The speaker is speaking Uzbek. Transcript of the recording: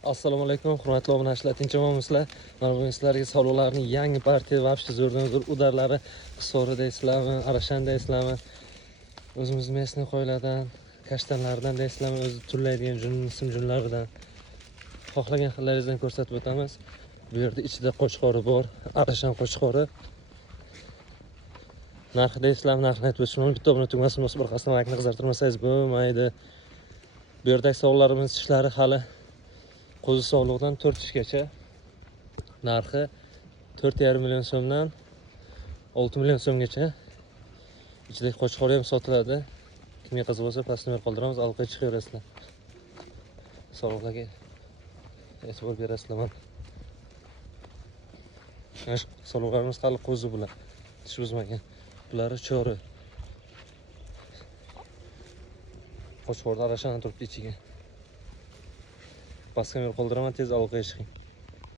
Assalomu alaykum, hurmatli obunachilar, tinchimizlar. Mana bugun sizlarga sog'liqlarning yangi partiya vobshe zo'rdan zo'r udarlari qisori deysizlarmi, arashan deysizlarmi, o'zimiz местный qo'ylardan, kashtanlardan deysizlarmi, o'zi turlaydigan junlaridan xohlagan xillaringizdan ko'rsatib o'tamiz. Bu yerda ichida qo'chqori bor, arashan qo'chqori. Narxi deysizlarmi, narxini aytib o'tishim bitta obuna tugmasini bosib orqasidan laykni qizartirmasangiz bo'lmaydi. Bu yerdagi sog'liqlarimiz ishlari hali qo'zi sog'liqdan 4 ishgacha. Narxi 4,5 million so'mdan 6 million so'mgacha. Ichidagi qo'chqori ham sotiladi. Kimga qiziq bo'lsa, pastda qoldiramiz, aloqaga chiqaverasizlar. Sog'liqlarga e'tibor berasizlar. Mana sog'liqlarimiz hali qo'zi bular. Tish buzmagan. Bular cho'ri. Qo'chqorda arashan turibdi ichiga. Pastga qoldiraman, tez aloqaga chiqing.